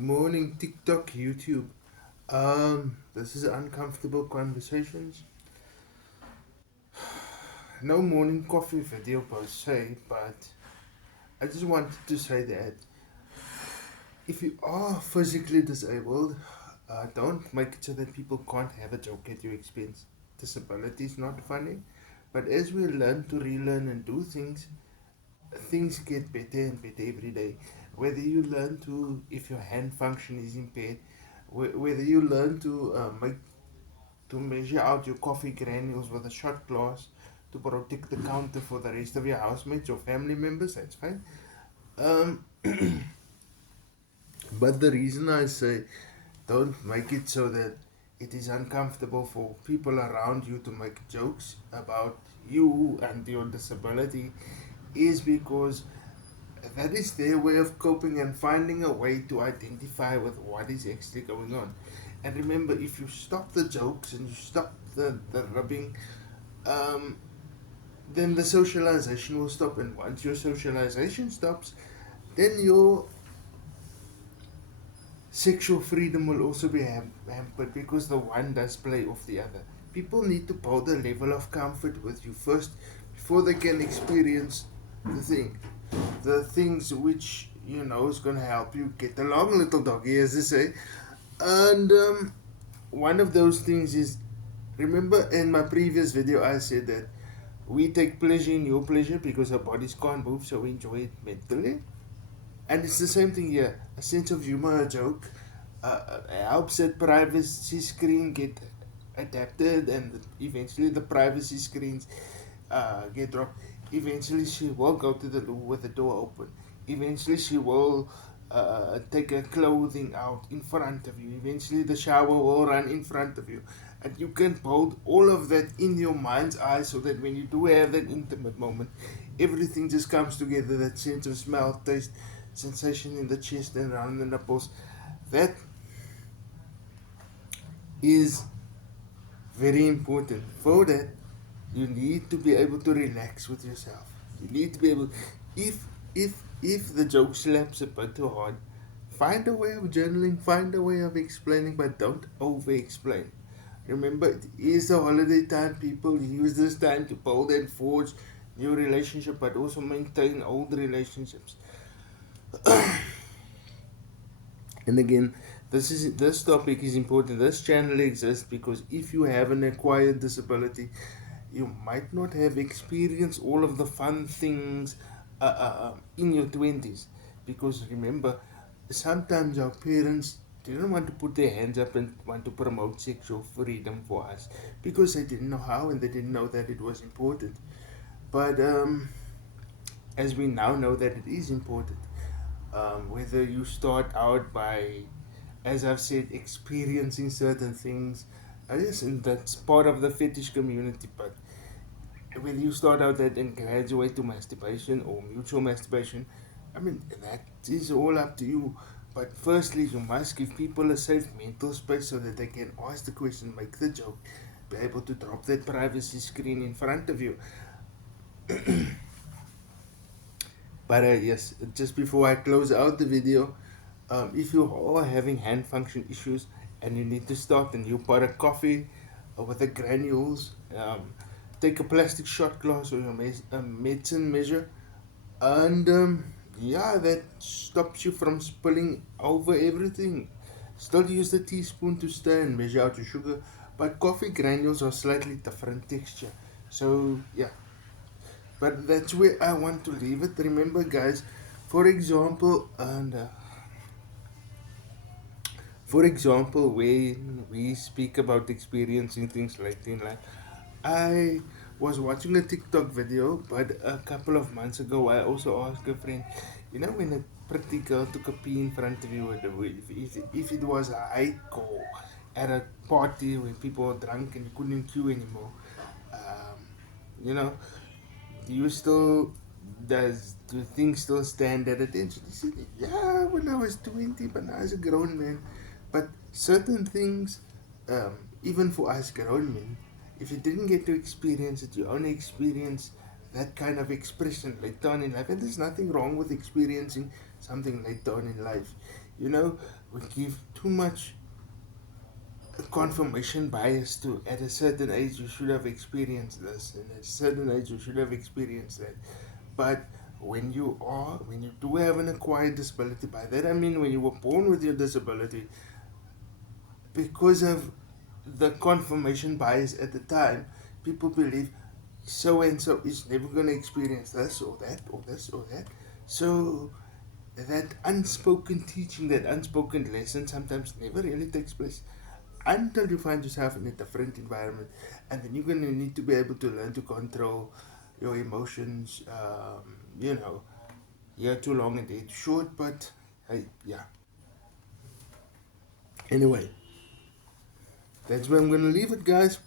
Good morning, TikTok, YouTube. This is Uncomfortable Conversations. No morning coffee video per se, but I just wanted to say that if you are physically disabled, don't make it so that people can't have a joke at your expense. Disability is not funny, but as we learn to relearn and do things, things get better and better every day. Whether you learn to, if your hand function is impaired, whether you learn to measure out your coffee granules with a shot glass to protect the counter for the rest of your housemates or family members, that's fine. Um, but the reason I say don't make it so that it is uncomfortable for people around you to make jokes about you and your disability is because that is their way of coping and finding a way to identify with what is actually going on. And remember, if you stop the jokes and you stop the rubbing, um, then the socialization will stop. And once your socialization stops, then your sexual freedom will also be hampered because the one does play off the other. People need to build a level of comfort with you first before they can experience the thing. The things which you know is going to help you get along, little doggy, as they say. And one of those things is, remember in my previous video I said that we take pleasure in your pleasure because our bodies can't move, so we enjoy it mentally. And it's the same thing here. A sense of humor, a joke, helps that privacy screen get adapted, and eventually the privacy screens get dropped. Eventually, she will go to the loo with the door open. Eventually, she will take her clothing out in front of you. Eventually, the shower will run in front of you. And you can hold all of that in your mind's eye so that when you do have that intimate moment, everything just comes together, that sense of smell, taste, sensation in the chest and around the nipples. That is very important. For that, you need to be able to relax with yourself. You need to be able, if the joke slaps a bit too hard, find a way of journaling, find a way of explaining, but don't over explain. Remember, it is the holiday time. People use this time to build and forge new relationship, but also maintain old relationships. And again, this topic is important. This channel exists because if you have an acquired disability, you might not have experienced all of the fun things in your 20s. Because remember, sometimes our parents didn't want to put their hands up and want to promote sexual freedom for us because they didn't know how and they didn't know that it was important. But as we now know that it is important, whether you start out by, as I've said, experiencing certain things, yes, and that's part of the fetish community, but whether you start out that and graduate to masturbation or mutual masturbation, I mean, that is all up to you. But firstly, you must give people a safe mental space so that they can ask the question, make the joke, be able to drop that privacy screen in front of you. But yes, just before I close out the video, if you are having hand function issues and you need to start a new pot of coffee with the granules, take a plastic shot glass or your medicine measure, and yeah, that stops you from spilling over everything. Still use the teaspoon to stir and measure out your sugar, but coffee granules are slightly different texture. So yeah, but that's where I want to leave it. Remember, guys, for example, and for example, when we speak about experiencing things like in life, I was watching a TikTok video, but a couple of months ago, I also asked a friend, you know, when a pretty girl took a pee in front of you, if it was a hike or at a party where people were drunk and you couldn't queue anymore, um, you know, do you still do things still stand at attention? He said, yeah, when I was 20, but now as a grown man. But certain things, even for us grown men, if you didn't get to experience it, you only experience that kind of expression later on in life. And there's nothing wrong with experiencing something later on in life. You know, we give too much confirmation bias to, at a certain age you should have experienced this, and at a certain age you should have experienced that. But when you do have an acquired disability, by that I mean when you were born with your disability, because of the confirmation bias at the time, people believe so and so is never going to experience this or that or this or that. So that unspoken teaching, that unspoken lesson sometimes never really takes place until you find yourself in a different environment, and then you're going to need to be able to learn to control your emotions. Here too long and there too short, but hey, yeah. Anyway, that's where I'm going to leave it, guys.